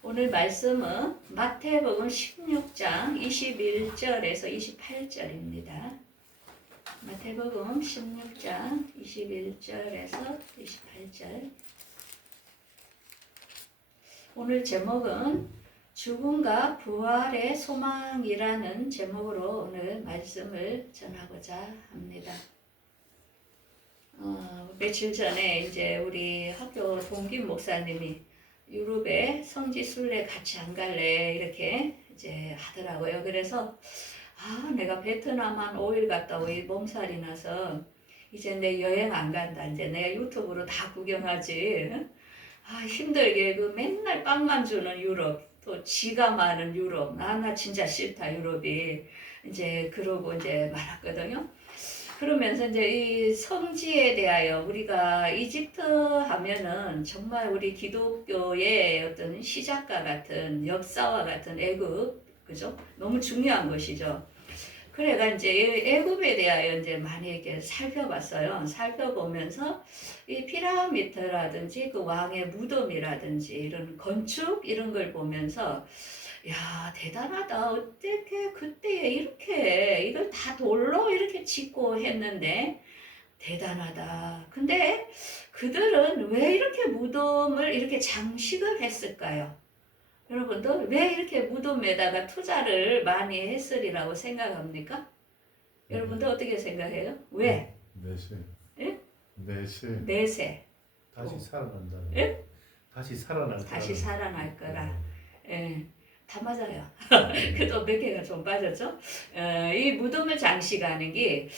오늘 말씀은 마태복음 16장 21절에서 28절입니다. 마태복음 16장 21절에서 28절. 오늘 제목은 죽음과 부활의 소망이라는 제목으로 오늘 말씀을 전하고자 합니다. 며칠 전에 이제 우리 학교 동기 목사님이 유럽에 성지 순례 같이 안 갈래 이렇게 이제 하더라고요. 그래서 내가 베트남 한 5일 갔다 오이 몸살이 나서 이제 내 여행 안 간다. 이제 내가 유튜브로 다 구경하지. 힘들게 그 맨날 빵만 주는 유럽, 또 지가 많은 유럽. 나 진짜 싫다 유럽이. 이제 그러고 이제 말았거든요. 그러면서 이제 이 성지에 대하여 우리가 이집트 하면은 정말 우리 기독교의 어떤 시작과 같은 역사와 같은 애굽, 그죠? 너무 중요한 것이죠. 그래가 이제 애굽에 대하여 이제 많이 이렇게 살펴봤어요. 살펴보면서 이 피라미드라든지 그 왕의 무덤이라든지 이런 건축 이런 걸 보면서 야, 대단하다. 어떻게 그때에 이렇게 이걸 다 돌로 이렇게 짓고 했는데 대단하다. 근데 그들은 왜 이렇게 무덤을 이렇게 장식을 했을까요? 여러분들 왜 이렇게 무덤에다가 투자를 많이 했으리라고 생각합니까? 여러분들 어떻게 생각해요? 왜? 내세. 예? 내세. 내세. 다시 살아난다는. 예? 다시 살아날 거라. 다시 살아날 거라. 예. 다 맞아요. 그래도 몇 개가 좀 빠졌죠? 이 무덤을 장식하는 게,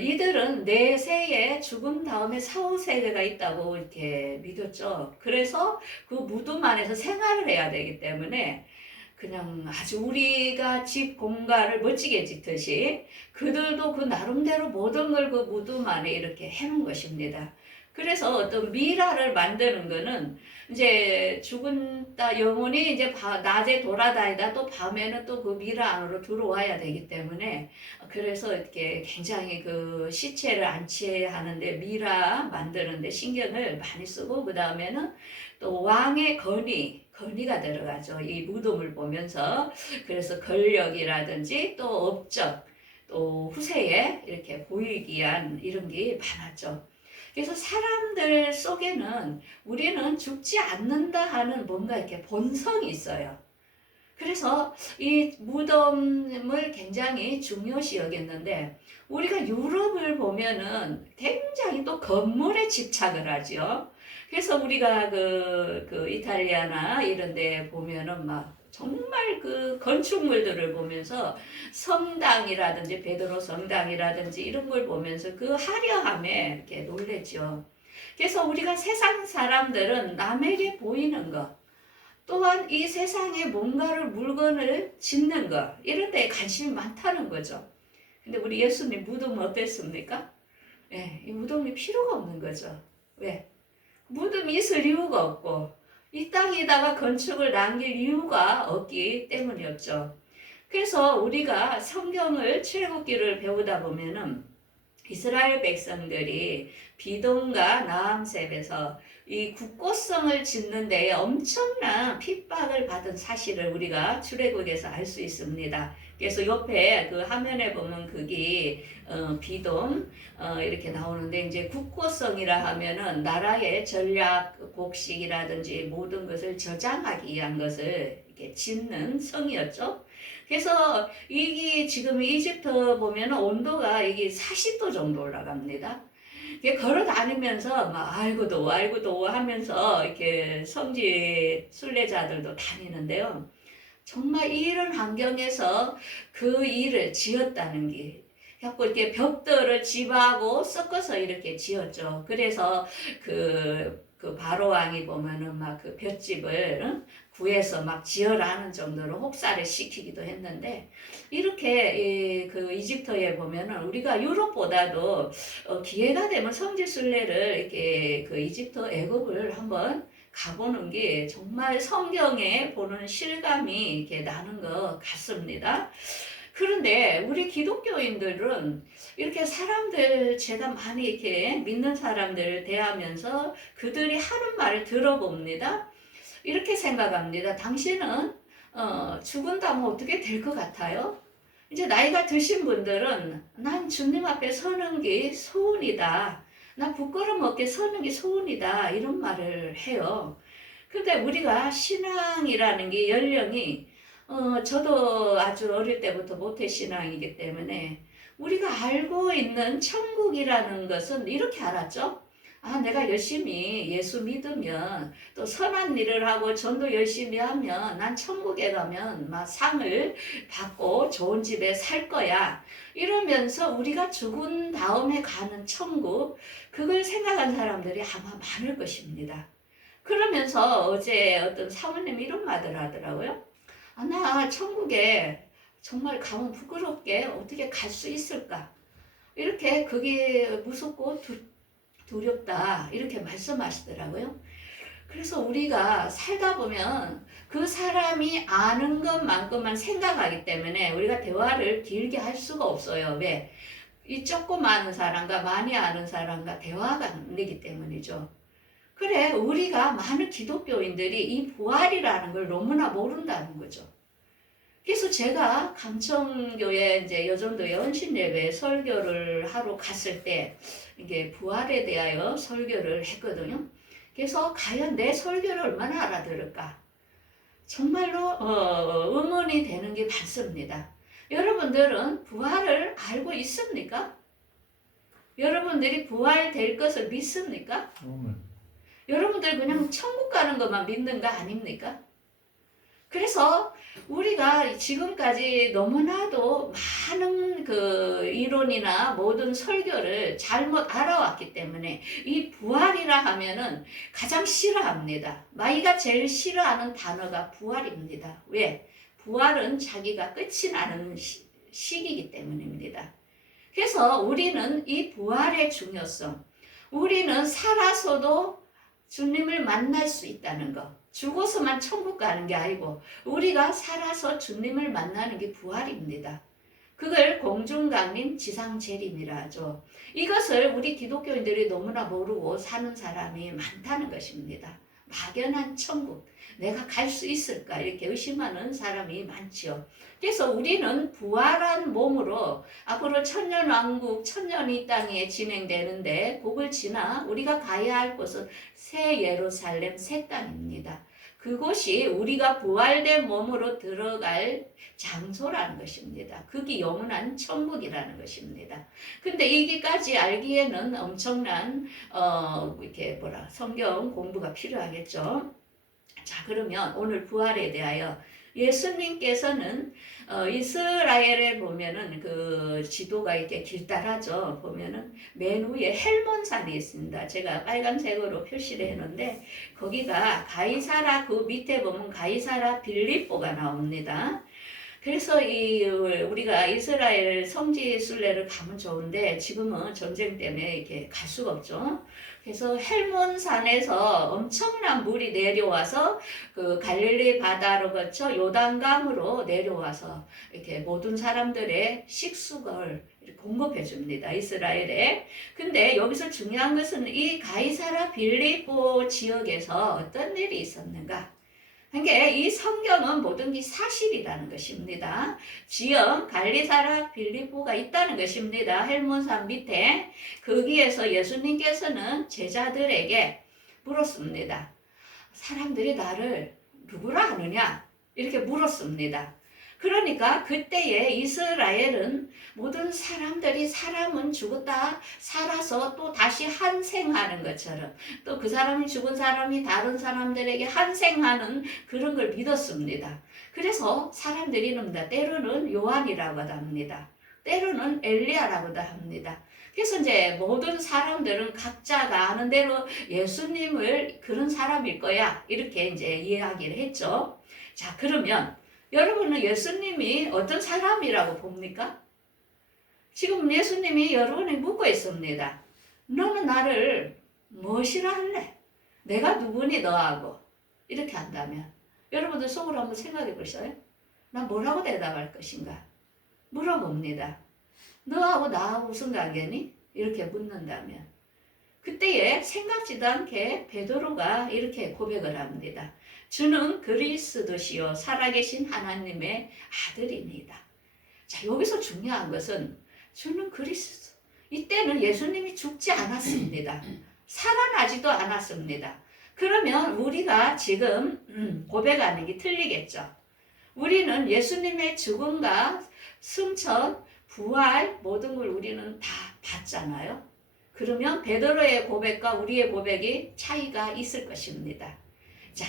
이들은 내세에 죽은 다음에 사후세계가 있다고 이렇게 믿었죠. 그래서 그 무덤 안에서 생활을 해야 되기 때문에 그냥 아주 우리가 집 공간을 멋지게 짓듯이 그들도 그 나름대로 모든 걸 그 무덤 안에 이렇게 해놓은 것입니다. 그래서 어떤 미라를 만드는 거는 이제 죽은 영혼이 이제 낮에 돌아다니다 또 밤에는 또 그 미라 안으로 들어와야 되기 때문에 그래서 이렇게 굉장히 그 시체를 안치하는데 미라 만드는데 신경을 많이 쓰고 그 다음에는 또 왕의 건의가 들어가죠. 이 무덤을 보면서 그래서 권력이라든지 또 업적 또 후세에 이렇게 보이기 위한 이런 게 많았죠. 그래서 사람들 속에는 우리는 죽지 않는다 하는 뭔가 이렇게 본성이 있어요. 그래서 이 무덤을 굉장히 중요시 여겼는데 우리가 유럽을 보면은 굉장히 또 건물에 집착을 하죠. 그래서 우리가 그 이탈리아나 이런 데 보면은 막 정말 그 건축물들을 보면서 성당이라든지 베드로 성당이라든지 이런 걸 보면서 그 화려함에 이렇게 놀랬죠. 그래서 우리가 세상 사람들은 남에게 보이는 것 또한 이 세상에 뭔가를 물건을 짓는 것 이런 데에 관심이 많다는 거죠. 근데 우리 예수님 무덤은 어땠습니까? 이 무덤이 필요가 없는 거죠. 왜? 무덤이 있을 이유가 없고 이 땅에다가 건축을 남길 이유가 없기 때문이었죠. 그래서 우리가 성경을 출애굽기를 배우다 보면은 이스라엘 백성들이 비동과 나암셉에서 이 국고성을 짓는 데에 엄청난 핍박을 받은 사실을 우리가 출애굽에서 알 수 있습니다. 그래서 옆에 그 화면에 보면 그게 비동 이렇게 나오는데 이제 국고성이라 하면은 나라의 전략 곡식이라든지 모든 것을 저장하기 위한 것을 이렇게 짓는 성이었죠. 그래서 이게 지금 이집트 보면 온도가 이게 40도 정도 올라갑니다. 걸어 다니면서 막 아이고 더워 하면서 이렇게 성지 순례자들도 다니는데요. 정말 이런 환경에서 그 일을 지었다는 게 자꾸 이렇게 벽돌을 집하고 섞어서 이렇게 지었죠. 그래서 그 바로 왕이 보면은 막 그 볏집을 구해서 막 지어라는 정도로 혹사를 시키기도 했는데 이렇게 그 이집트에 보면은 우리가 유럽보다도 기회가 되면 성지 순례를 이렇게 그 이집트 애굽을 한번 가보는 게 정말 성경에 보는 실감이 이렇게 나는 것 같습니다. 그런데 우리 기독교인들은 이렇게 사람들 제가 많이 이렇게 믿는 사람들을 대하면서 그들이 하는 말을 들어봅니다. 이렇게 생각합니다. 당신은 죽은 다음 어떻게 될 것 같아요? 이제 나이가 드신 분들은 난 주님 앞에 서는 게 소원이다. 나 부끄럼 없게 서는 게 소원이다. 이런 말을 해요. 근데 우리가 신앙이라는 게 연령이 저도 아주 어릴 때부터 모태신앙이기 때문에 우리가 알고 있는 천국이라는 것은 이렇게 알았죠. 아, 내가 열심히 예수 믿으면 또 선한 일을 하고 전도 열심히 하면 난 천국에 가면 막 상을 받고 좋은 집에 살 거야. 이러면서 우리가 죽은 다음에 가는 천국, 그걸 생각한 사람들이 아마 많을 것입니다. 그러면서 어제 어떤 사모님이 이런 말을 하더라고요. 아, 나 천국에 정말 가면 부끄럽게 어떻게 갈 수 있을까? 이렇게 그게 무섭고 두렵다. 이렇게 말씀하시더라고요. 그래서 우리가 살다 보면 그 사람이 아는 것만큼만 생각하기 때문에 우리가 대화를 길게 할 수가 없어요. 왜? 이 조금 아는 사람과 많이 아는 사람과 대화가 안 되기 때문이죠. 그래, 우리가 많은 기독교인들이 이 부활이라는 걸 너무나 모른다는 거죠. 그래서 제가 감천교회 이제 여전도의 헌신예배 설교를 하러 갔을 때 이게 부활에 대하여 설교를 했거든요. 그래서 과연 내 설교를 얼마나 알아들을까? 정말로 의문이 되는 게 많습니다. 여러분들은 부활을 알고 있습니까? 여러분들이 부활될 것을 믿습니까? 여러분들 그냥 천국 가는 것만 믿는 거 아닙니까? 그래서 우리가 지금까지 너무나도 많은 그 이론이나 모든 설교를 잘못 알아왔기 때문에 이 부활이라 하면은 가장 싫어합니다. 마이가 제일 싫어하는 단어가 부활입니다. 왜? 부활은 자기가 끝이 나는 시기이기 때문입니다. 그래서 우리는 이 부활의 중요성, 우리는 살아서도 주님을 만날 수 있다는 것, 죽어서만 천국 가는 게 아니고 우리가 살아서 주님을 만나는 게 부활입니다. 그걸 공중강림 지상재림이라 하죠. 이것을 우리 기독교인들이 너무나 모르고 사는 사람이 많다는 것입니다. 막연한 천국, 내가 갈 수 있을까 이렇게 의심하는 사람이 많지요. 그래서 우리는 부활한 몸으로 앞으로 천년왕국, 천년이 이 땅에 진행되는데 그걸 지나 우리가 가야 할 곳은 새 예루살렘 새 땅입니다. 그곳이 우리가 부활된 몸으로 들어갈 장소라는 것입니다. 그게 영원한 천국이라는 것입니다. 근데 이게까지 알기에는 엄청난 이렇게 성경 공부가 필요하겠죠. 자, 그러면 오늘 부활에 대하여 예수님께서는 이스라엘에 보면은 그 지도가 이렇게 길다랗죠. 보면은 맨 위에 헬몬산이 있습니다. 제가 빨간색으로 표시를 해놓은데 거기가 가이사라, 그 밑에 보면 가이사라 빌립보가 나옵니다. 그래서 우리가 이스라엘 성지 순례를 가면 좋은데 지금은 전쟁 때문에 이렇게 갈 수가 없죠. 그래서 헬몬산에서 엄청난 물이 내려와서 그 갈릴리 바다로 거쳐 요단강으로 내려와서 이렇게 모든 사람들의 식수를 공급해 줍니다. 이스라엘에. 근데 여기서 중요한 것은 이 가이사라 빌립보 지역에서 어떤 일이 있었는가? 그러니까 이 성경은 모든 게 사실이라는 것입니다. 지역 갈리사라 빌립보가 있다는 것입니다. 헬몬산 밑에. 거기에서 예수님께서는 제자들에게 물었습니다. 사람들이 나를 누구라 하느냐? 이렇게 물었습니다. 그러니까 그때에 이스라엘은 모든 사람들이 사람은 죽었다 살아서 또 다시 환생하는 것처럼 또 그 사람이 죽은 사람이 다른 사람들에게 환생하는 그런 걸 믿었습니다. 그래서 사람들이 이럽니다. 때로는 요한이라고도 합니다. 때로는 엘리야라고도 합니다. 그래서 이제 모든 사람들은 각자가 아는 대로 예수님을 그런 사람일 거야 이렇게 이제 이야기를 했죠. 자, 그러면 여러분은 예수님이 어떤 사람이라고 봅니까? 지금 예수님이 여러분이 묻고 있습니다. 너는 나를 무엇이라 할래? 내가 누구니 너하고? 이렇게 한다면 여러분들 속으로 한번 생각해 보세요. 나 뭐라고 대답할 것인가? 물어봅니다. 너하고 나하고 무슨 관계니? 이렇게 묻는다면 그때에 생각지도 않게 베드로가 이렇게 고백을 합니다. 주는 그리스도시요 살아계신 하나님의 아들입니다. 자, 여기서 중요한 것은 주는 그리스도. 이때는 예수님이 죽지 않았습니다. 살아나지도 않았습니다. 그러면 우리가 지금 고백하는 게 틀리겠죠. 우리는 예수님의 죽음과 승천, 부활 모든 걸 우리는 다 봤잖아요. 그러면 베드로의 고백과 우리의 고백이 차이가 있을 것입니다. 자,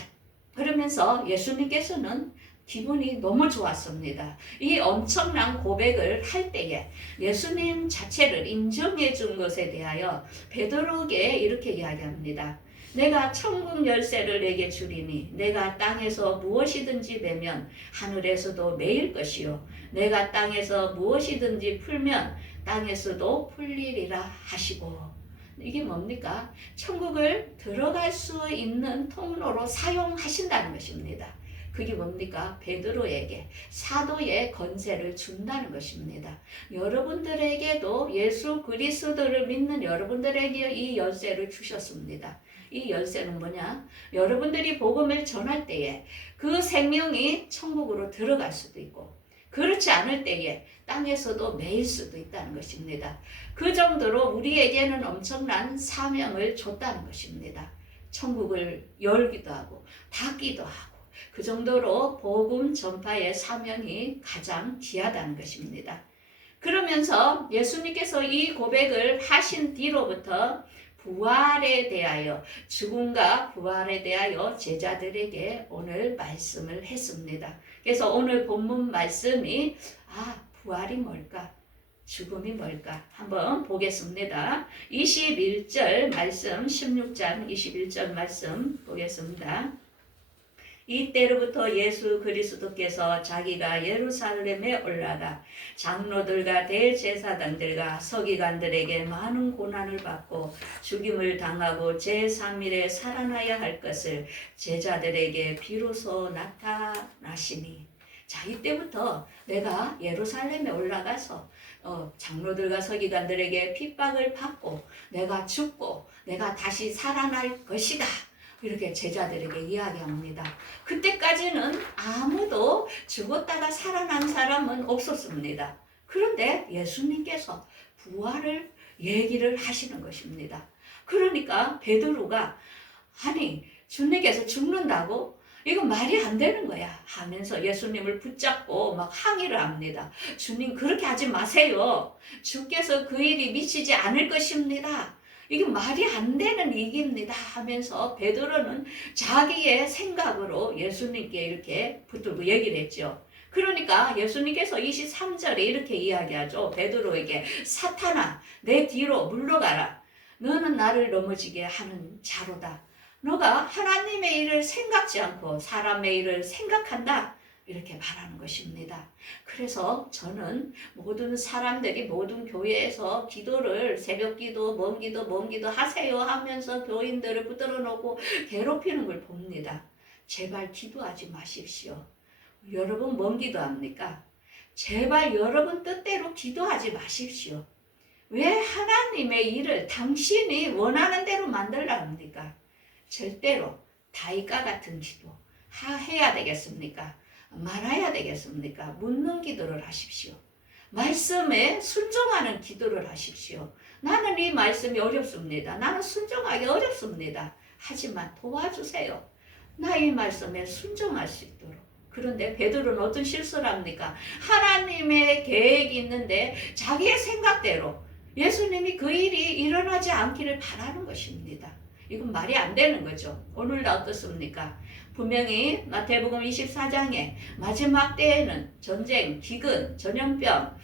그러면서 예수님께서는 기분이 너무 좋았습니다. 이 엄청난 고백을 할 때에 예수님 자체를 인정해 준 것에 대하여 베드로에게 이렇게 이야기합니다. 내가 천국 열쇠를 내게 주리니 내가 땅에서 무엇이든지 매면 하늘에서도 매일 것이요 내가 땅에서 무엇이든지 풀면 땅에서도 풀리리라 하시고. 이게 뭡니까? 천국을 들어갈 수 있는 통로로 사용하신다는 것입니다. 그게 뭡니까? 베드로에게 사도의 권세를 준다는 것입니다. 여러분들에게도 예수 그리스도를 믿는 여러분들에게 이 열쇠를 주셨습니다. 이 열쇠는 뭐냐? 여러분들이 복음을 전할 때에 그 생명이 천국으로 들어갈 수도 있고 그렇지 않을 때에 땅에서도 매일 수도 있다는 것입니다. 그 정도로 우리에게는 엄청난 사명을 줬다는 것입니다. 천국을 열기도 하고 닫기도 하고 그 정도로 복음 전파의 사명이 가장 귀하다는 것입니다. 그러면서 예수님께서 이 고백을 하신 뒤로부터 부활에 대하여 죽음과 부활에 대하여 제자들에게 오늘 말씀을 했습니다. 그래서 오늘 본문 말씀이 부활이 뭘까? 죽음이 뭘까? 한번 보겠습니다. 21절 말씀 16장 21절 말씀 보겠습니다. 이때로부터 예수 그리스도께서 자기가 예루살렘에 올라가 장로들과 대제사장들과 서기관들에게 많은 고난을 받고 죽임을 당하고 제3일에 살아나야 할 것을 제자들에게 비로소 나타나시니. 자, 이때부터 내가 예루살렘에 올라가서 장로들과 서기관들에게 핍박을 받고 내가 죽고 내가 다시 살아날 것이다. 이렇게 제자들에게 이야기합니다. 그때까지는 아무도 죽었다가 살아난 사람은 없었습니다. 그런데 예수님께서 부활을 얘기를 하시는 것입니다. 그러니까 베드로가 아니 주님께서 죽는다고? 이건 말이 안 되는 거야 하면서 예수님을 붙잡고 막 항의를 합니다. 주님 그렇게 하지 마세요. 주께서 그 일이 미치지 않을 것입니다. 이게 말이 안 되는 얘기입니다 하면서 베드로는 자기의 생각으로 예수님께 이렇게 붙들고 얘기를 했죠. 그러니까 예수님께서 23절에 이렇게 이야기하죠. 베드로에게 사탄아 내 뒤로 물러가라. 너는 나를 넘어지게 하는 자로다. 너가 하나님의 일을 생각지 않고 사람의 일을 생각한다. 이렇게 말하는 것입니다. 그래서 저는 모든 사람들이 모든 교회에서 기도를 새벽 기도, 먼 기도 하세요 하면서 교인들을 붙들어 놓고 괴롭히는 걸 봅니다. 제발 기도하지 마십시오. 여러분 뭔 기도합니까? 제발 여러분 뜻대로 기도하지 마십시오. 왜 하나님의 일을 당신이 원하는 대로 만들라 합니까? 절대로 다윗과 같은 기도 해야 되겠습니까? 말아야 되겠습니까? 묻는 기도를 하십시오. 말씀에 순종하는 기도를 하십시오. 나는 이 말씀이 어렵습니다. 나는 순종하기 어렵습니다. 하지만 도와주세요. 나 이 말씀에 순종할 수 있도록. 그런데 베드로는 어떤 실수를 합니까? 하나님의 계획이 있는데 자기의 생각대로 예수님이 그 일이 일어나지 않기를 바라는 것입니다. 이건 말이 안 되는 거죠. 오늘도 어떻습니까? 분명히 마태복음 24장에 마지막 때에는 전쟁, 기근, 전염병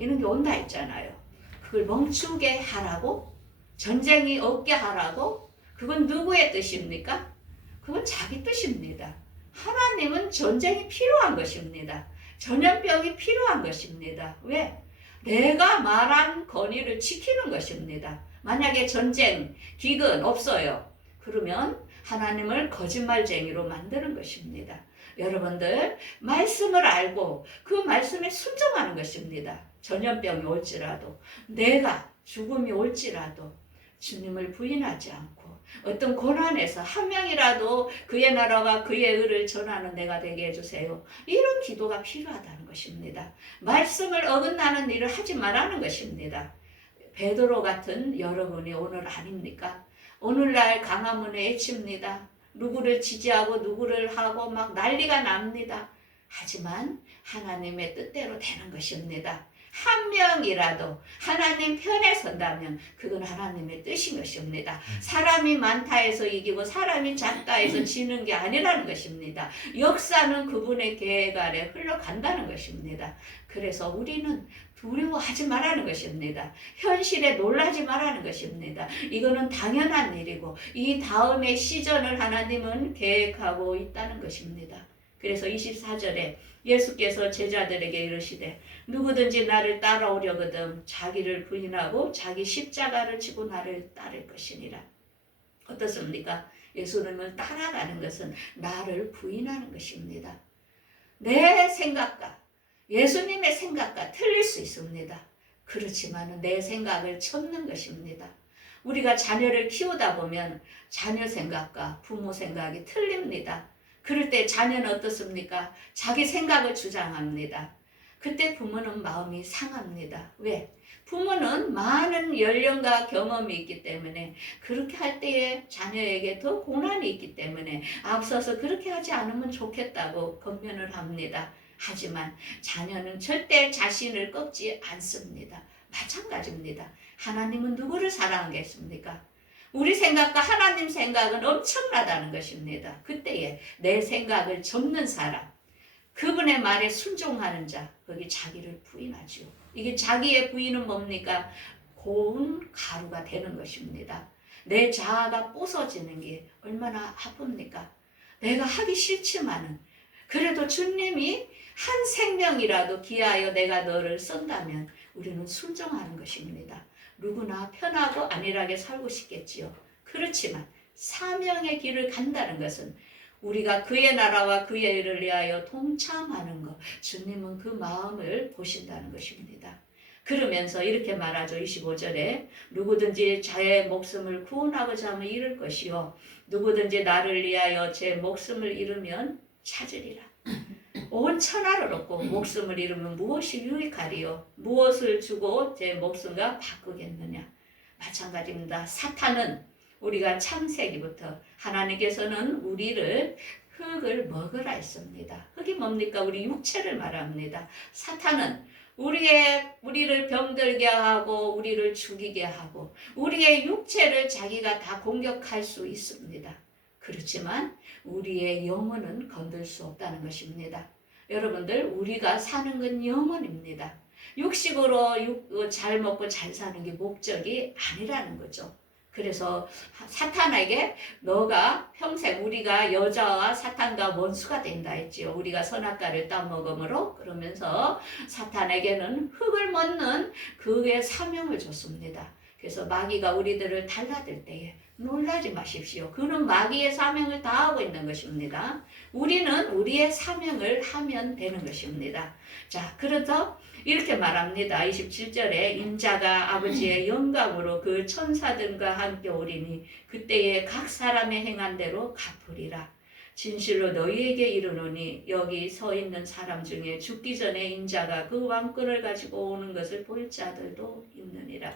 이런 게 온다 했잖아요. 그걸 멈추게 하라고? 전쟁이 없게 하라고? 그건 누구의 뜻입니까? 그건 자기 뜻입니다. 하나님은 전쟁이 필요한 것입니다. 전염병이 필요한 것입니다. 왜? 내가 말한 권위를 지키는 것입니다. 만약에 전쟁, 기근 없어요. 그러면 하나님을 거짓말쟁이로 만드는 것입니다. 여러분들 말씀을 알고 그 말씀에 순종하는 것입니다. 전염병이 올지라도 내가 죽음이 올지라도 주님을 부인하지 않고 어떤 고난에서 한 명이라도 그의 나라와 그의 의를 전하는 내가 되게 해주세요. 이런 기도가 필요하다는 것입니다. 말씀을 어긋나는 일을 하지 말라는 것입니다. 베드로 같은 여러분이 오늘 아닙니까? 오늘날 강화문에 외칩니다. 누구를 지지하고 누구를 하고 막 난리가 납니다. 하지만 하나님의 뜻대로 되는 것입니다. 한 명이라도 하나님 편에 선다면 그건 하나님의 뜻인 것입니다. 사람이 많다 해서 이기고 사람이 작다 해서 지는 게 아니라는 것입니다. 역사는 그분의 계획 아래 흘러간다는 것입니다. 그래서 우리는 두려워하지 말라는 것입니다. 현실에 놀라지 말라는 것입니다. 이거는 당연한 일이고 이 다음의 시전을 하나님은 계획하고 있다는 것입니다. 그래서 24절에 예수께서 제자들에게 이르시되 누구든지 나를 따라오려거든 자기를 부인하고 자기 십자가를 지고 나를 따를 것이니라. 어떻습니까? 예수님을 따라가는 것은 나를 부인하는 것입니다. 내 생각과 예수님의 생각과 틀릴 수 있습니다. 그렇지만 내 생각을 접는 것입니다. 우리가 자녀를 키우다 보면 자녀 생각과 부모 생각이 틀립니다. 그럴 때 자녀는 어떻습니까? 자기 생각을 주장합니다. 그때 부모는 마음이 상합니다. 왜? 부모는 많은 연령과 경험이 있기 때문에 그렇게 할 때에 자녀에게 더 고난이 있기 때문에 앞서서 그렇게 하지 않으면 좋겠다고 권면을 합니다. 하지만 자녀는 절대 자신을 꺾지 않습니다. 마찬가지입니다. 하나님은 누구를 사랑하겠습니까? 우리 생각과 하나님 생각은 엄청나다는 것입니다. 그때에 내 생각을 접는 사람, 그분의 말에 순종하는 자, 거기 자기를 부인하지요. 이게 자기의 부인은 뭡니까? 고운 가루가 되는 것입니다. 내 자아가 부서지는 게 얼마나 아픕니까? 내가 하기 싫지만은 그래도 주님이 한 생명이라도 기하여 내가 너를 쓴다면 우리는 순종하는 것입니다. 누구나 편하고 안일하게 살고 싶겠지요. 그렇지만 사명의 길을 간다는 것은 우리가 그의 나라와 그의 일을 위하여 동참하는 것, 주님은 그 마음을 보신다는 것입니다. 그러면서 이렇게 말하죠. 25절에 누구든지 자의 목숨을 구원하고자 하면 잃을 것이요 누구든지 나를 위하여 제 목숨을 잃으면 찾으리라. 온 천하를 얻고 목숨을 잃으면 무엇이 유익하리요? 무엇을 주고 제 목숨과 바꾸겠느냐? 마찬가지입니다. 사탄은 우리가 창세기부터 하나님께서는 우리를 흙을 먹으라 했습니다. 흙이 뭡니까? 우리 육체를 말합니다. 사탄은 우리를 병들게 하고 우리를 죽이게 하고 우리의 육체를 자기가 다 공격할 수 있습니다. 그렇지만 우리의 영혼은 건들 수 없다는 것입니다. 여러분들, 우리가 사는 건 영혼입니다. 육식으로 잘 먹고 잘 사는 게 목적이 아니라는 거죠. 그래서 사탄에게 너가 평생 우리가 여자와 사탄과 원수가 된다 했지요. 우리가 선악과를 따먹음으로. 그러면서 사탄에게는 흙을 먹는 그의 사명을 줬습니다. 그래서 마귀가 우리들을 달라들 때에 놀라지 마십시오. 그는 마귀의 사명을 다하고 있는 것입니다. 우리는 우리의 사명을 하면 되는 것입니다. 자, 그래서 이렇게 말합니다. 27절에 인자가 아버지의 영광으로 그 천사들과 함께 오리니 그때에 각 사람의 행한 대로 갚으리라. 진실로 너희에게 이르노니 여기 서 있는 사람 중에 죽기 전에 인자가 그 왕권을 가지고 오는 것을 볼 자들도 있느니라.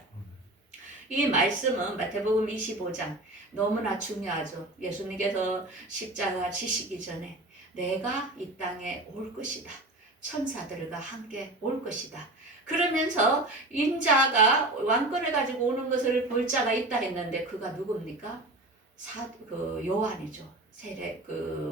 이 말씀은 마태복음 25장 너무나 중요하죠. 예수님께서 십자가 지시기 전에 내가 이 땅에 올 것이다. 천사들과 함께 올 것이다. 그러면서 인자가 왕권을 가지고 오는 것을 볼 자가 있다 했는데 그가 누굽니까? 요한이죠.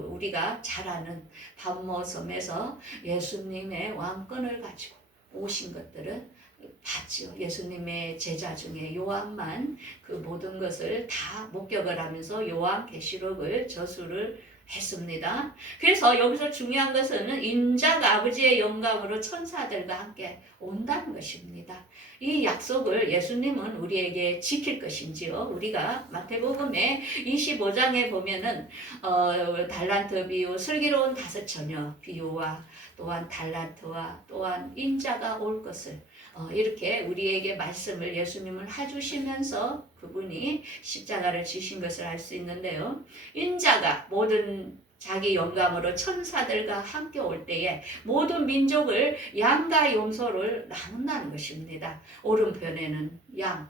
우리가 잘 아는 바모섬에서 예수님의 왕권을 가지고 오신 것들은 봤죠. 예수님의 제자 중에 요한만 그 모든 것을 다 목격을 하면서 요한계시록을 저술을 했습니다. 그래서 여기서 중요한 것은 인자가 아버지의 영광으로 천사들과 함께 온다는 것입니다. 이 약속을 예수님은 우리에게 지킬 것인지요. 우리가 마태복음의 25장에 보면은 달란트 비유, 슬기로운 5 처녀 비유와 또한 달란트와 또한 인자가 올 것을 이렇게 우리에게 말씀을 예수님을 해주시면서 그분이 십자가를 지신 것을 알 수 있는데요. 인자가 모든 자기 영감으로 천사들과 함께 올 때에 모든 민족을 양과 염소를 나눈다는 것입니다. 오른편에는 양,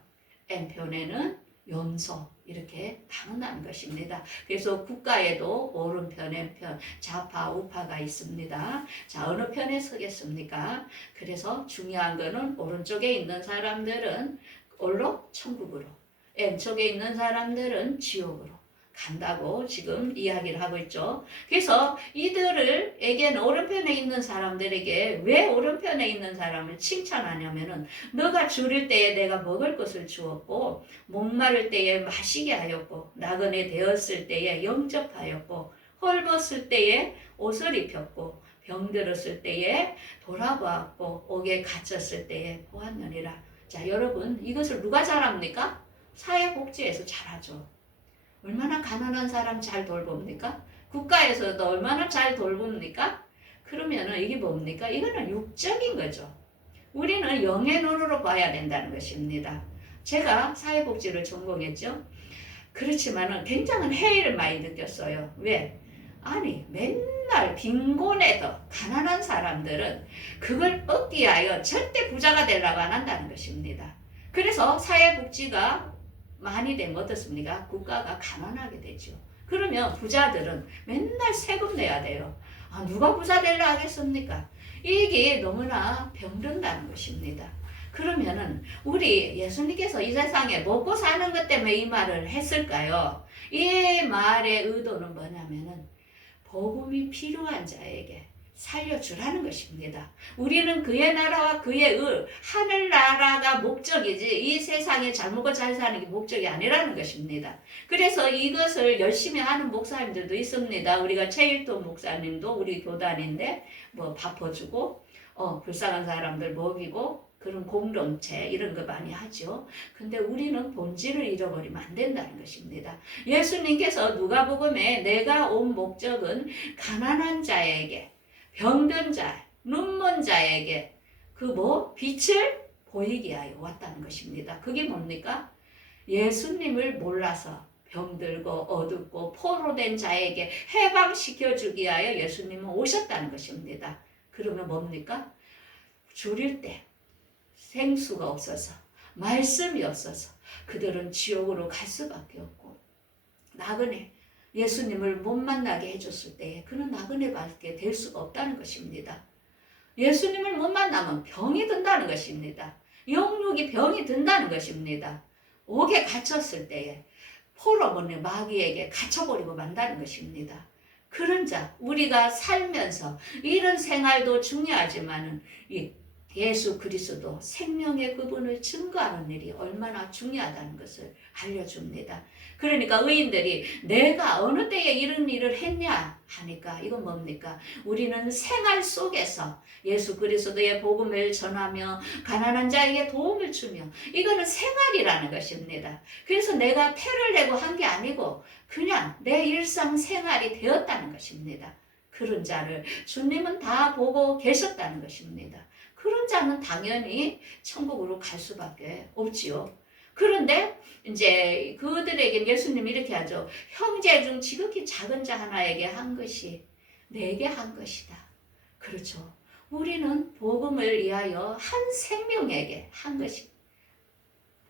왼편에는 염소 이렇게 나눈다는 것입니다. 그래서 국가에도 오른편, 왼편, 좌파, 우파가 있습니다. 자, 어느 편에 서겠습니까? 그래서 중요한 거는 오른쪽에 있는 사람들은 올로 천국으로, 왼쪽에 있는 사람들은 지옥으로 간다고 지금 이야기를 하고 있죠. 그래서 이들에게는 오른편에 있는 사람들에게 왜 오른편에 있는 사람을 칭찬하냐면은 너가 줄일 때에 내가 먹을 것을 주었고 목마를 때에 마시게 하였고 나그네 되었을 때에 영접하였고 헐벗을 때에 옷을 입혔고 병들었을 때에 돌아보았고 옥에 갇혔을 때에 보았느니라. 자, 여러분 이것을 누가 잘합니까? 사회복지에서 잘하죠. 얼마나 가난한 사람 잘 돌봅니까? 국가에서도 얼마나 잘 돌봅니까? 그러면은 이게 뭡니까? 이거는 육적인 거죠. 우리는 영의 눈으로 봐야 된다는 것입니다. 제가 사회복지를 전공했죠. 그렇지만은 굉장한 해이를 많이 느꼈어요. 왜? 아니 맨날 빈곤에도 가난한 사람들은 그걸 얻기 위하여 절대 부자가 되려고 안 한다는 것입니다. 그래서 사회복지가 많이 되면 어떻습니까? 국가가 가난하게 되죠. 그러면 부자들은 맨날 세금 내야 돼요. 누가 부자 되려 하겠습니까? 이게 너무나 병든다는 것입니다. 그러면은 우리 예수님께서 이 세상에 먹고 사는 것 때문에 이 말을 했을까요? 이 말의 의도는 뭐냐면은 복음이 필요한 자에게 살려주라는 것입니다. 우리는 그의 나라와 그의 하늘나라가 목적이지 이 세상에 잘 먹고 잘 사는 게 목적이 아니라는 것입니다. 그래서 이것을 열심히 하는 목사님들도 있습니다. 우리가 최일돈 목사님도 우리 교단인데 뭐 밥퍼주고 불쌍한 사람들 먹이고 그런 공동체 이런 거 많이 하죠. 근데 우리는 본질을 잃어버리면 안 된다는 것입니다. 예수님께서 누가복음에 내가 온 목적은 가난한 자에게 병든 자, 눈먼 자에게 빛을 보이게 하여 왔다는 것입니다. 그게 뭡니까? 예수님을 몰라서 병들고 어둡고 포로된 자에게 해방시켜 주기 위하여 예수님은 오셨다는 것입니다. 그러면 뭡니까? 줄일 때 생수가 없어서 말씀이 없어서 그들은 지옥으로 갈 수밖에 없고 나그네 예수님을 못 만나게 해줬을 때 그는 나그네밖에 될 수가 없다는 것입니다. 예수님을 못 만나면 병이 든다는 것입니다. 영육이 병이 든다는 것입니다. 옥에 갇혔을 때에 포로몬의 마귀에게 갇혀버리고 만다는 것입니다. 그런 자 우리가 살면서 이런 생활도 중요하지만은 예수 그리스도 생명의 그분을 증거하는 일이 얼마나 중요하다는 것을 알려줍니다. 그러니까 의인들이 내가 어느 때에 이런 일을 했냐 하니까 이건 뭡니까? 우리는 생활 속에서 예수 그리스도의 복음을 전하며 가난한 자에게 도움을 주며 이거는 생활이라는 것입니다. 그래서 내가 태를 내고 한 게 아니고 그냥 내 일상생활이 되었다는 것입니다. 그런 자를 주님은 다 보고 계셨다는 것입니다. 그런 자는 당연히 천국으로 갈 수밖에 없지요. 그런데 이제 그들에게 예수님이 이렇게 하죠. 형제 중 지극히 작은 자 하나에게 한 것이 내게 한 것이다. 그렇죠. 우리는 복음을 위하여 한 생명에게 한 것이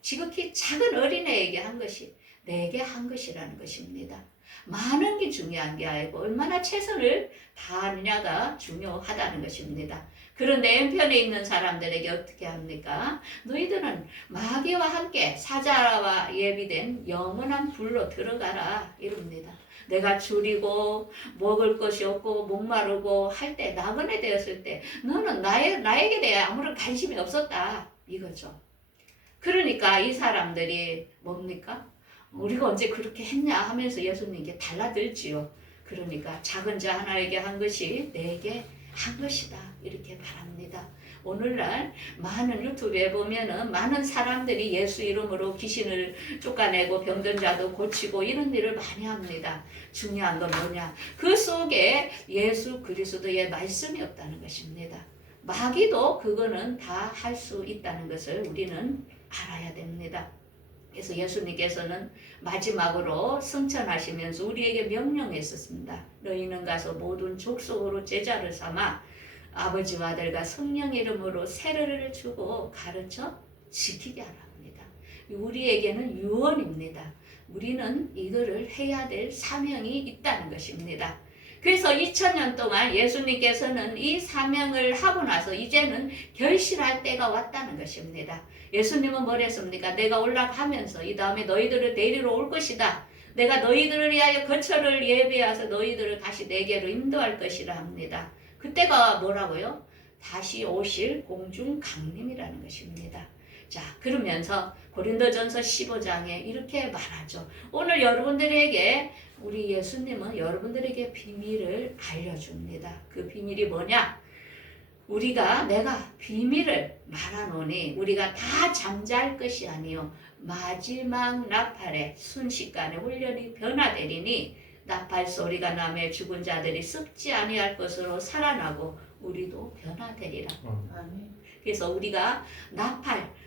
지극히 작은 어린애에게 한 것이 내게 한 것이라는 것입니다. 많은 게 중요한 게 아니고 얼마나 최선을 다하느냐가 중요하다는 것입니다. 그런데 왼편에 있는 사람들에게 어떻게 합니까? 너희들은 마귀와 함께 사자와 예비된 영원한 불로 들어가라 이럽니다. 내가 줄이고 먹을 것이 없고 목마르고 할 때 나그네 되었을 때 너는 나에게 대해 아무런 관심이 없었다 이거죠. 그러니까 이 사람들이 뭡니까? 우리가 언제 그렇게 했냐 하면서 예수님께 달라들지요. 그러니까 작은 자 하나에게 한 것이 내게 한 것이다 이렇게 말합니다. 오늘날 많은 유튜브에 보면은 많은 사람들이 예수 이름으로 귀신을 쫓아내고 병든 자도 고치고 이런 일을 많이 합니다. 중요한 건 뭐냐? 그 속에 예수 그리스도의 말씀이 없다는 것입니다. 마귀도 그거는 다 할 수 있다는 것을 우리는 알아야 됩니다. 그래서 예수님께서는 마지막으로 승천하시면서 우리에게 명령했었습니다. 너희는 가서 모든 족속으로 제자를 삼아 아버지와 아들과 성령 이름으로 세례를 주고 가르쳐 지키게 하랍니다. 우리에게는 유언입니다. 우리는 이거를 해야 될 사명이 있다는 것입니다. 그래서 2000년 동안 예수님께서는 이 사명을 하고 나서 이제는 결실할 때가 왔다는 것입니다. 예수님은 뭐랬습니까? 내가 올라가면서 이 다음에 너희들을 데리러 올 것이다. 내가 너희들을 위하여 거처를 예비해서 너희들을 다시 내게로 인도할 것이라 합니다. 그때가 뭐라고요? 다시 오실 공중 강림이라는 것입니다. 자, 그러면서 고린도전서 15장에 이렇게 말하죠. 오늘 여러분들에게 우리 예수님은 여러분들에게 비밀을 알려줍니다. 그 비밀이 뭐냐? 내가 비밀을 말하노니 우리가 다 잠잘 것이 아니요 마지막 나팔에 순식간에 훈련이 변화되리니 나팔 소리가 나며 죽은 자들이 썩지 아니할 것으로 살아나고 우리도 변화되리라. 그래서 우리가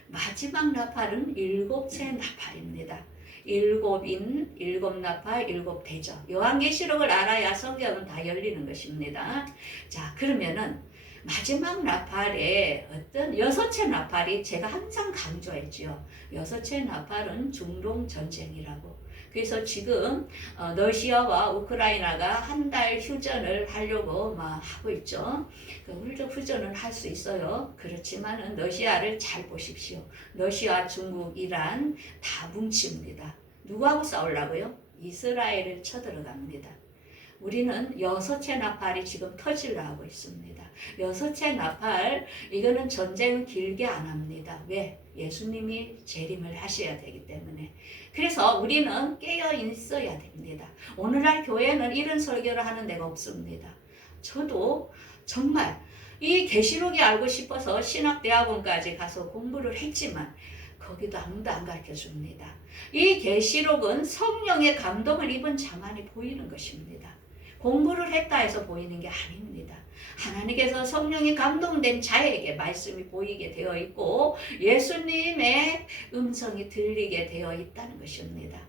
마지막 나팔은 7채 나팔입니다. 7인, 7나팔, 7대죠. 요한계시록을 알아야 성경은 다 열리는 것입니다. 자, 그러면은 마지막 나팔에 어떤 6채 나팔이 제가 항상 강조했죠. 6채 나팔은 중동 전쟁이라고. 그래서 지금 러시아와 우크라이나가 한 달 휴전을 하려고 막 하고 있죠. 그 휴전은 할 수 있어요. 그렇지만은 러시아를 잘 보십시오. 러시아, 중국, 이란 다 뭉칩니다. 누구하고 싸우려고요? 이스라엘을 쳐들어갑니다. 우리는 6채 나팔이 지금 터지려 하고 있습니다. 6채 나팔, 이거는 전쟁은 길게 안 합니다. 왜? 예수님이 재림을 하셔야 되기 때문에. 그래서 우리는 깨어 있어야 됩니다. 오늘날 교회는 이런 설교를 하는 데가 없습니다. 저도 정말 이 계시록이 알고 싶어서 신학대학원까지 가서 공부를 했지만 거기도 아무도 안 가르쳐 줍니다. 이 계시록은 성령의 감동을 입은 자만이 보이는 것입니다. 공부를 했다 해서 보이는 게 아닙니다. 하나님께서 성령이 감동된 자에게 말씀이 보이게 되어 있고 예수님의 음성이 들리게 되어 있다는 것입니다.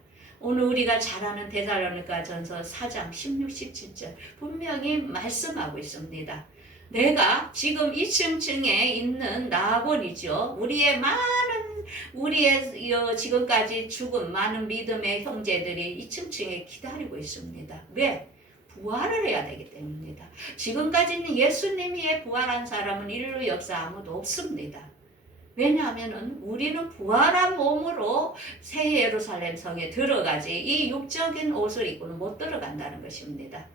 오늘 우리가 잘 아는 데살로니가전서 4장 16, 17절 분명히 말씀하고 있습니다. 내가 지금 2층에 있는 나아곤이죠. 우리의 지금까지 죽은 많은 믿음의 형제들이 2층에 기다리고 있습니다. 왜? 부활을 해야 되기 때문입니다. 지금까지는 예수님이 부활한 사람은 인류 역사 아무도 없습니다. 왜냐하면 우리는 부활한 몸으로 새 예루살렘 성에 들어가지 이 육적인 옷을 입고는 못 들어간다는 것입니다.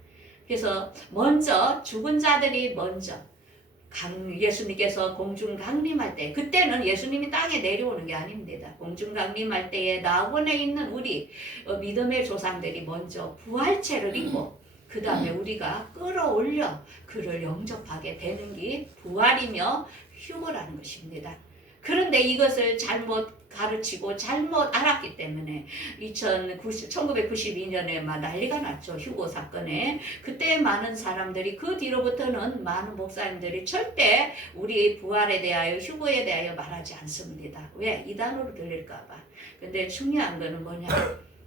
그래서 먼저 죽은 자들이 먼저 예수님께서 공중 강림할 때, 그때는 예수님이 땅에 내려오는 게 아닙니다. 공중 강림할 때에 나원에 있는 우리 믿음의 조상들이 먼저 부활체를 입고 그 다음에 우리가 끌어올려 그를 영접하게 되는 게 부활이며 휴거라는 것입니다. 그런데 이것을 잘못 가르치고 잘못 알았기 때문에 1992년에 막 난리가 났죠. 휴거 사건에. 그때 많은 사람들이, 그 뒤로부터는 많은 목사님들이 절대 우리 부활에 대하여 휴거에 대하여 말하지 않습니다. 왜? 이단으로 들릴까 봐. 근데 중요한 거는 뭐냐?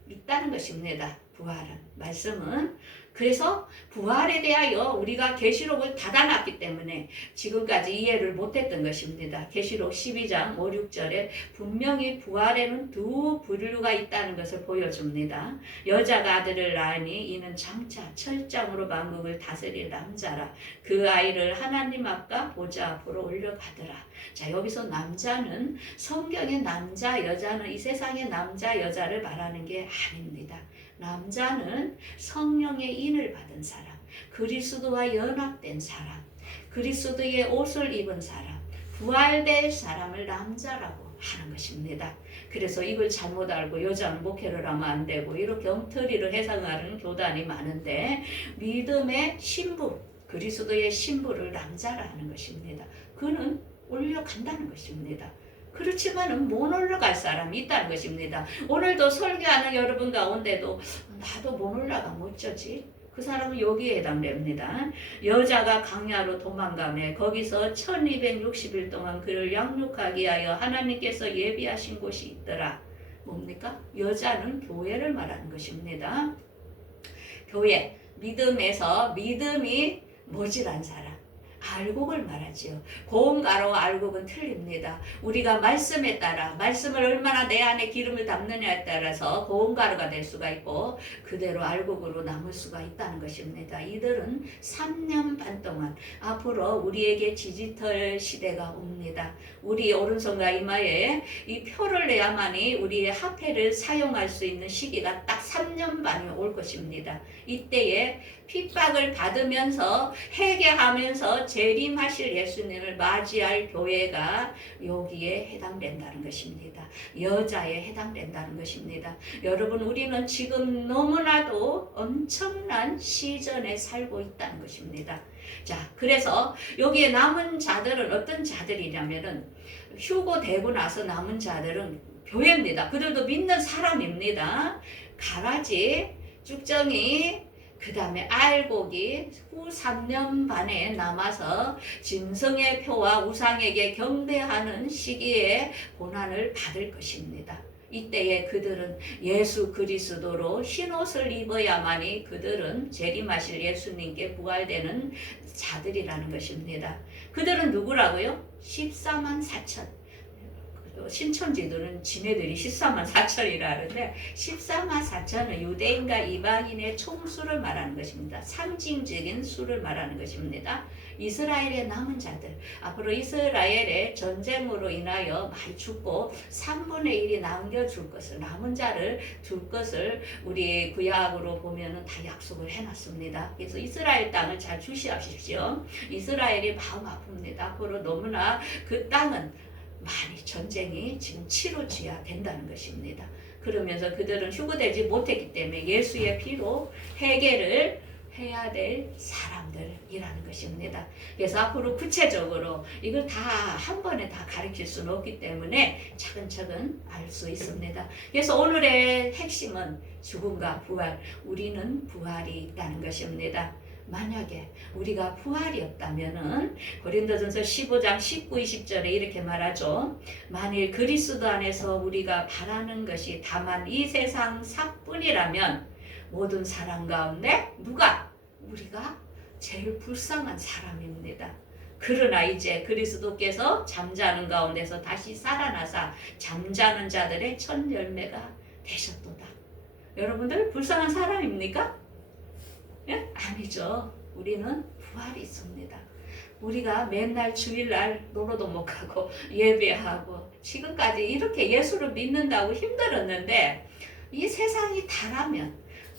있다는 것입니다. 부활은. 말씀은. 그래서 부활에 대하여 우리가 계시록을 닫아놨기 때문에 지금까지 이해를 못했던 것입니다. 계시록 12장 5, 6절에 분명히 부활에는 두 부류가 있다는 것을 보여줍니다. 여자가 아들을 낳으니 이는 장차 철장으로 만국을 다스릴 남자라. 그 아이를 하나님 앞과 보좌 앞으로 올려가더라. 자, 여기서 남자는 성경의 남자, 여자는 이 세상의 남자, 여자를 말하는 게 아닙니다. 남자는 성령의 인을 받은 사람, 그리스도와 연합된 사람, 그리스도의 옷을 입은 사람, 부활될 사람을 남자라고 하는 것입니다. 그래서 이걸 잘못 알고 여자는 목회를 하면 안 되고 이렇게 엉터리를 해석하는 교단이 많은데, 믿음의 신부, 그리스도의 신부를 남자라 하는 것입니다. 그는 올려간다는 것입니다. 그렇지만은 못 올라갈 사람이 있다는 것입니다. 오늘도 설교하는 여러분 가운데도 나도 못 올라가면 어쩌지? 그 사람은 여기에 해당됩니다. 여자가 강야로 도망가매 거기서 1260일 동안 그를 양육하기 위하여 하나님께서 예비하신 곳이 있더라. 뭡니까? 여자는 교회를 말하는 것입니다. 교회, 믿음에서 믿음이 모질한 사람. 알곡을 말하지요. 고운가루와 알곡은 틀립니다. 우리가 말씀에 따라 말씀을 얼마나 내 안에 기름을 담느냐에 따라서 고운가루가 될 수가 있고 그대로 알곡으로 남을 수가 있다는 것입니다. 이들은 3년 반 동안 앞으로 우리에게 디지털 시대가 옵니다. 우리 오른손과 이마에 이 표를 내야만이 우리의 화폐를 사용할 수 있는 시기가 딱 3년 반이 올 것입니다. 이때에 핍박을 받으면서 회개하면서 재림하실 예수님을 맞이할 교회가 여기에 해당된다는 것입니다. 여자에 해당된다는 것입니다. 여러분 우리는 지금 너무나도 엄청난 시전에 살고 있다는 것입니다. 자, 그래서 여기에 남은 자들은 어떤 자들이냐면은 휴고되고 나서 남은 자들은 교회입니다. 그들도 믿는 사람입니다. 가라지, 쭉정이, 그 다음에 알곡이 후 3년 반에 남아서 짐승의 표와 우상에게 경배하는 시기에 고난을 받을 것입니다. 이때에 그들은 예수 그리스도로 흰옷을 입어야만이 그들은 재림하실 예수님께 부활되는 자들이라는 것입니다. 그들은 누구라고요? 14만 4천. 신천지들은 지네들이 14만 4천이라 하는데 14만 4천은 유대인과 이방인의 총수를 말하는 것입니다. 상징적인 수를 말하는 것입니다. 이스라엘의 남은 자들, 앞으로 이스라엘의 전쟁으로 인하여 많이 죽고 3분의 1이 남겨줄 것을, 남은 자를 둘 것을 우리 구약으로 보면은 다 약속을 해놨습니다. 그래서 이스라엘 땅을 잘 주시하십시오. 이스라엘이 마음 아픕니다. 앞으로 너무나 그 땅은 많이 전쟁이 지금 치러져야 된다는 것입니다. 그러면서 그들은 휴거되지 못했기 때문에 예수의 피로 회개를 해야 될 사람들이라는 것입니다. 그래서 앞으로 구체적으로 이걸 다 한 번에 다 가르칠 수는 없기 때문에 차근차근 알 수 있습니다. 그래서 오늘의 핵심은 죽음과 부활, 우리는 부활이 있다는 것입니다. 만약에 우리가 부활이 없다면은 고린도전서 15장 19, 20절에 이렇게 말하죠. 만일 그리스도 안에서 우리가 바라는 것이 다만 이 세상 삭뿐이라면 모든 사람 가운데 누가? 우리가 제일 불쌍한 사람입니다. 그러나 이제 그리스도께서 잠자는 가운데서 다시 살아나사 잠자는 자들의 첫 열매가 되셨도다. 여러분들 불쌍한 사람입니까? 예? 아니죠. 우리는 부활이 있습니다. 우리가 맨날 주일날 놀러도 못 가고 예배하고 지금까지 이렇게 예수를 믿는다고 힘들었는데 이 세상이 다라면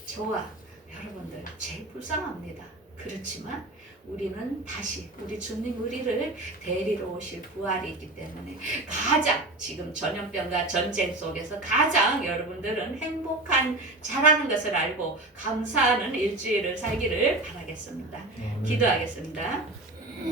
저와 여러분들 제일 불쌍합니다. 그렇지만 우리는 다시 우리 주님 우리를 데리러 오실 부활이 있기 때문에 가장 지금 전염병과 전쟁 속에서 가장 여러분들은 행복한 자라는 것을 알고 감사하는 일주일을 살기를 바라겠습니다. 기도하겠습니다.